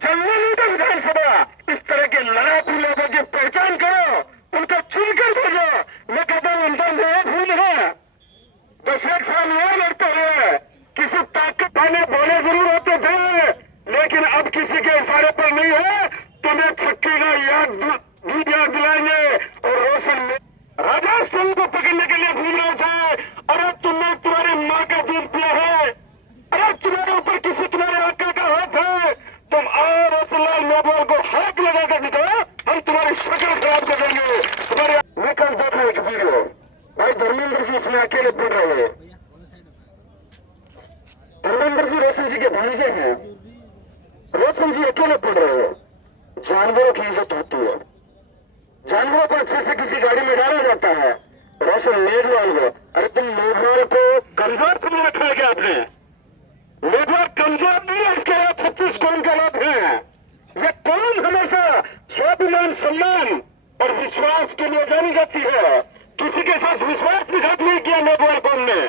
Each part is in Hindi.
जल्दी नहीं विधानसभा, इस तरह के लड़ाकू लोगों की पहचान करो, उनको चुनकर भेजो। मैं कहता हूं उनका नया भूल है, 10 साल और लड़ते हुए किसी ताकत पाने बोले जरूर होते थे, लेकिन अब किसी के इशारे पर नहीं है। तुम्हें छक्के का गीत याद दिलाएंगे और रोशन में राजेश सिंह को पकड़ने के लिए घूम रहे थे। अरे तुमने तुम्हारी माँ का दूध पिया है, अरे तुम्हारे ऊपर किसी तुम्हारे आका का हाथ है, तुम आओ रोशनलाल मेघवाल को हाथ लगा कर दिखाओ, हम तुम्हारी शक्ल खराब कर देंगे तुम्हारे। मैं कल देखा एक वीडियो, भाई धर्मेंद्र जी इसमें अकेले पड़ रहे हैं। धर्मेंद्र जी रोशन जी के भांजे हैं, रोशन जी अकेले पड़ रहे हैं। जानवरों की इज्जत होती है, जानवरों को अच्छे से किसी गाड़ी में डाला जाता है। रोशन मेघवाल को, अरे तुम मेघवाल को कमजोर समझ रखा है क्या आपने? मेघवाल कमजोर नहीं है, इसके बाद 36 कौन का लोग हैं। ये कौन हमेशा स्वाभिमान, सम्मान और विश्वास के लिए जानी जाती है। किसी के साथ विश्वासघात नहीं किया मेघवाल कौन ने,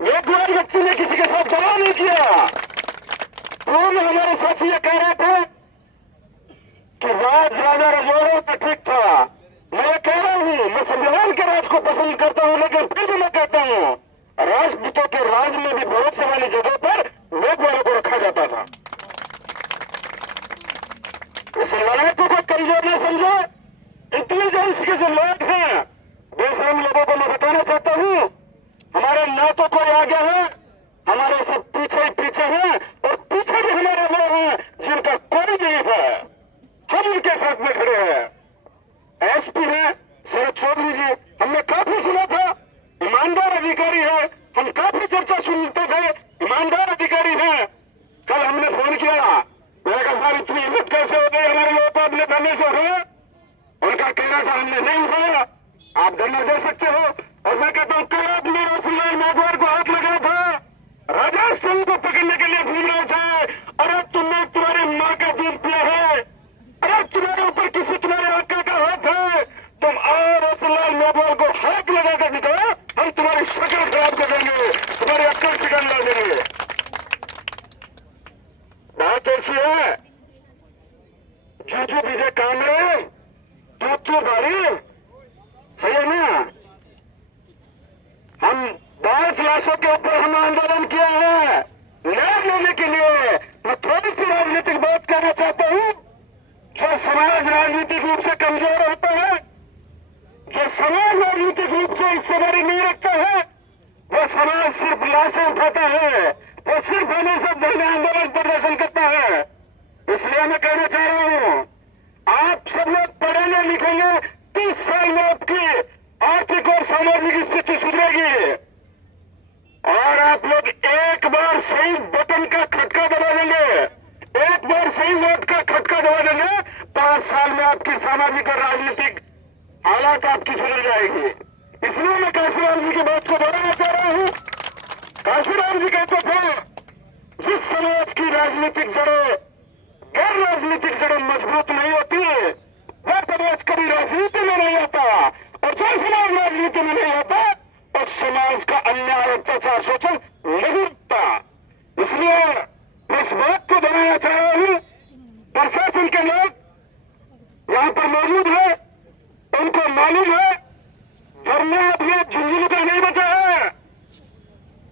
मेघवाल व्यक्ति ने किसी के साथ दवा नहीं किया। कौन हमारे साथी ये कह रहे थे कि राज राजा रजवाड़ों का ठीक था। मैं कह रहा हूं, मैं संविधान के राज को पसंद करता हूं, लेकिन फिर भी मैं कहता हूं राजपूतों के राज में भी भरोसे वाली जगह पर मेघवालों को रखा जाता था। इस लड़ाकू को कमजोर न समझो। इंटेलिजेंस के जो लोग हैं, बेशरम लोगों को मैं बताना चाहता हूं, हमारे ना तो कोई आगे है, हमारे सब पीछे ही पीछे हैं, और पीछे भी हमारे वो हैं जिनका कोई नहीं है, हम उनके साथ में खड़े हैं। एसपी है शरद चौधरी जी, हमने काफी सुना था, ईमानदार अधिकारी है, हम काफी चर्चा सुनते थे, ईमानदार अधिकारी है। कल हमने फोन किया, मैंने कहा सर इतनी हिम्मत कैसे हो गई हमारे लोगों को अपने धरने से उठाया? उनका कहना था हमने नहीं उठाया, आप धरना दे सकते हो। और मैं कहता हूं कल आपने रोशनलाल मेघवाल को हाथ लगाया था, राजेश सिंह को पकड़ने के लिए घूम रहे थे। अरे तुमने तुम्हारी माँ का दूध पिया है, अरे तुम्हारे ऊपर किसी तुम्हारे आका का हाथ है, तुम आओ रोशनलाल मेघवाल को हाथ लगा कर दिखाओ, हम तुम्हारी शक्ल खराब कर देंगे, तुम्हारी अक्ल बिगड़ ला देंगे। बात ऐसी है, जो बीजे काम है तो बारी सही है ना। हम 12 लाशों के ऊपर हम आंदोलन किया है न्याय लेने के लिए। मैं थोड़ी सी राजनीतिक बात करना चाहता हूं। जो समाज राजनीतिक रूप से कमजोर होता है, जो समाज राजनीतिक रूप से हिस्सेदारी नहीं रखता है, वो समाज सिर्फ लाशें उठाता है, वो सिर्फ हमेशा धरने आंदोलन प्रदर्शन करता है। इसलिए मैं कहना चाह रहा हूं, आप सब लोग पढ़ेंगे लिखेंगे, 30 साल में आपकी आर्थिक और सामाजिक स्थिति सुधरेगी, और आप लोग एक बार सही बटन का खटका दबा देंगे, एक बार सही वोट का खटका दबा देंगे, 5 साल में आपकी सामाजिक और राजनीतिक हालात आपकी सुधर जाएगी। इसलिए मैं काशीराम जी की बात को दोहराना चाह रहा हूं। काशीराम जी कहते थे, जिस समाज की राजनीतिक जड़ें, गैर राजनीतिक जड़ें मजबूत नहीं होती, वह समाज कभी राजनीति में नहीं आता, और जो समाज राजनीति में नहीं आता उस समाज का अन्याय अत्याचार शोषण नहीं रुकता। इसलिए मैं इस बात को दोहराना चाह रहा हूं, प्रशासन के लोग यहां पर मौजूद है, उनको मालूम है धरना अब ये झुंझुनू का नहीं बचा है।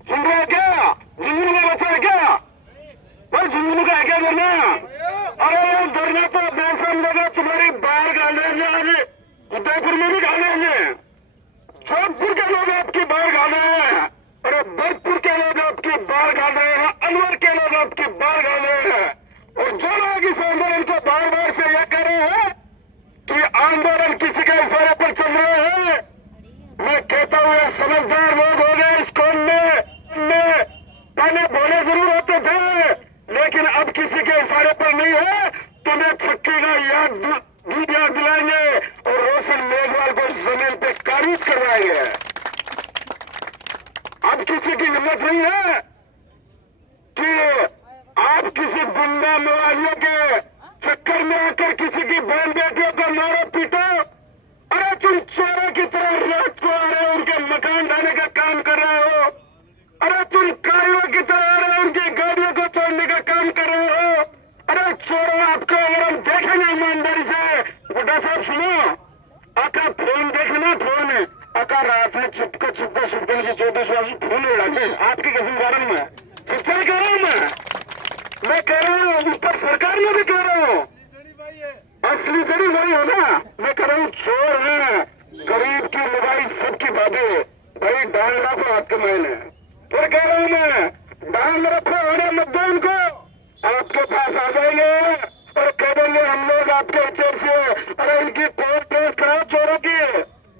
सुन रहे हैं क्या? झुंझुनू में बचा है क्या? भाई झुंझुनू का है क्या धरना? अरे ये धरना तो बेसम लगा तुम्हारी बाहर गालेंगे, आज उदयपुर में भी गालेंगे, जोधपुर के लोग आपकी बाहर गाल रहे हैं, अरे भरतपुर के लोग आपकी बाहर गाल रहे हैं, अलवर के लोग आपकी बाहर गाल रहे हैं। और जो लोग इस आंदोलन को बार बार से यह कह रहे हैं कि आंदोलन किसी के इशारे पर चल रहे हैं, मैं कहता हूं ये समझदार लोग हो गए इस कौम में। पहले बोले जरूर होते थे, लेकिन अब किसी के इशारे पर नहीं है। तुम्हें छक्के का गीत याद दिलाएंगे और रोशन मेघवाल को जमीन पे काबूज करवाएंगे। अब किसी की हिम्मत नहीं है कि आप किसी गुंडा मवालियों के चक्कर में आकर किसी की बहन बेटियों को मारो पीटो। अरे तुम चोरों की तरह रात को आ रहे हो, उनके मकान ढाने का काम कर रहे हो। अरे तुम कायों की तरह आ रहे हो, उनकी गाड़ियों को तोड़ने का काम कर रहे हो। आपको अगर हम देखेंगे ईमानदारी से, बुड्ढा साहब सुनो, आका फोन देखना, फोन आका रात में चुपके चुपके सुपके मुझे 24 वर्ष फोन उड़ा से आपकी कसम खा रहा हूँ, मैं सच्चाई कह रहा हूँ, मैं कह रहा हूँ, ऊपर सरकार में भी कह रहा हूँ, असली जड़ी वही हो ना। मैं कह रहा हूँ चोर है, गरीब की लुगाई सबकी बातें, भाई डांग रखो हाथ के मैंने, फिर कह रहा हूँ मैं डांग रखो, आने मत दो इनको, आपके पास आ जाएंगे और कह देंगे हम लोग आपके इज्जत से, अरे इनकी कोर्ट केस कराओ चोरों की,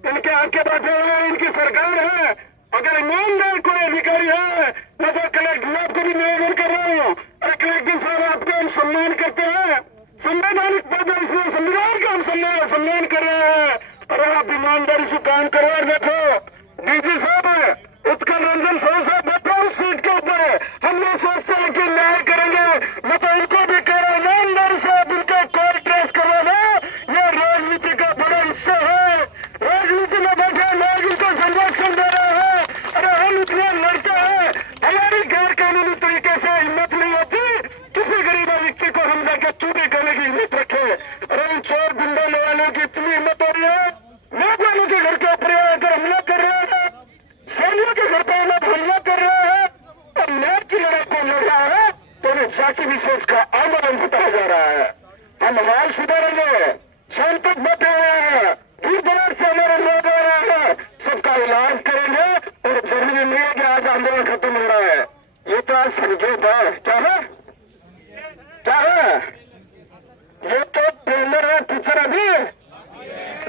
इनके आके बैठे हुए इनकी सरकार है, अगर ईमानदार कोई अधिकारी है, मैं तो कलेक्टर आपको भी निवेदन कर रहा हूँ, अरे कलेक्टर साहब आपका हम सम्मान करते हैं, संवैधानिक पद है, इसलिए संविधान का हम सम्मान कर रहे हैं, अरे आप ईमानदारी से काम करो। और देखो डीजी साहब उत्कल रंजन साहू साहब बैठे उस सीट के ऊपर, हम लोग सोचते हैं कि न्याय करेंगे, मैं तो इनको भी कह रहा हूँ ईमानदारी से आप इनका कोर्ट केस करवाना, ये राजनीति का बड़ा हिस्सा है, राजनीति में बैठे लोग इनको संरक्षण दे रहे हैं, अरे हम इतने लड़ते हैं, हमारी गैर कानूनी तरीके से हिम्मत नहीं होती किसी गरीब व्यक्ति को हम जाके चूटी करने की हिम्मत रखे, अरे इन चोर गुंडा ले वालों की इतनी हिम्मत हो रही है, नौजवानों के घर के ऊपर आकर हमला कर रहे हैं, सैनियों के घर पर लोग हमला कर रहे हैं, और न्याय की लड़ाई को लड़ रहा है, तो उन्हें जाति विशेष का आंदोलन बताया जा रहा है। हम हाल सुधारेंगे, शाम तक बैठे हुए हैं, दूर दराज से हमारे लोग आ रहे हैं, सबका इलाज करेंगे, और जरूरी नहीं है कि आज आंदोलन खत्म हो रहा है, ये तो आज समझौता है, क्या है क्या है, ये तो ट्रेलर है, पिक्चर अभी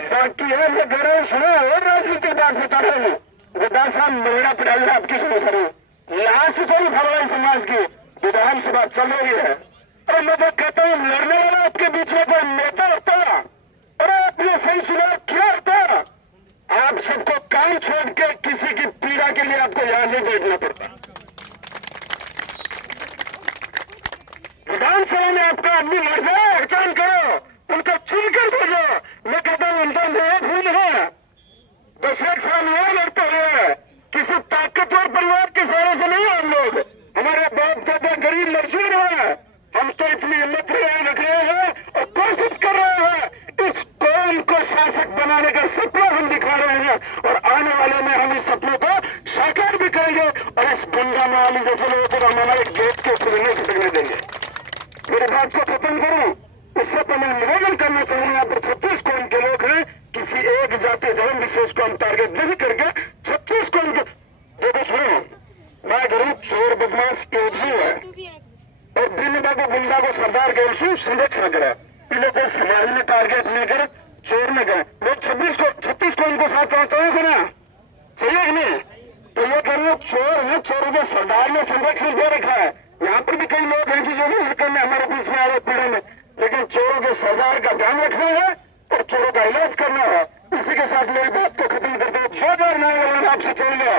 बाकी है। मैं कह रहा हूँ सुनो, और राजनीतिक बात बता रहा हूँ, गुड्डा साहब मेरा पढ़ाई आपकी शुरू करूँ, यहाँ से कोई भगवान समाज की विधानसभा चल रही है, और मैं तो कहता हूँ लड़ने वाला आपके बीच में कोई नेता होता, और आप ये सही चुनाव क्या होता, आप सबको काम छोड़ के किसी की पीड़ा के लिए आपको यहाँ नहीं बैठना पड़ता, विधानसभा में आपका आदमी लड़ जाए, पहचान करो, उनको चुनकर भेजो। मैं कहता हूँ उनका नया खून है, 10 साल और लड़ते हुए, किसी ताकतवर परिवार के सहारे से नहीं हम लोग, हमारे बाप दादा गरीब मजदूर है, हम तो इतनी हिम्मत रख रहे हैं और कोशिश कर रहे हैं, इस कौम को शासक बनाने का सपना हम दिखा रहे हैं, और आने वाले में हम इस सपनों को साकार भी करेंगे, और इस गुंडा माली जैसे लोगों को हम हमारे गेट के ऊपर नहीं खटकने देंगे। मेरी बात को खत्म करूं, उससे पहले निवेदन करना चाहूंगा, यहाँ पर 36 कौम के लोग हैं, किसी एक जाति धर्म विशेष को हम टारगेट नहीं करके 36 कौम के, देखो सुनो, मैं करूँ चोर बदमाश एक ही है, और बिन बाबू गुंडा को सरदार के संरक्षण करे, इन लोग को समाज में टारगेट नहीं करे, चोर में करे, लोग 36 कौम को साथ चाहोगे ना, सही है कि नहीं, तो ये कह रहे चोर है, चोरों को सरदार ने संरक्षण दे रखा है, यहाँ पर भी कई लोग हैं कि जो नहीं करने हमारे बीच में आरोप पीड़े में, लेकिन चोरों के सरदार का ध्यान रखना है और चोरों का इलाज करना है। इसी के साथ मेरी बात को खत्म करते हैं, 2009 आपसे चल गया।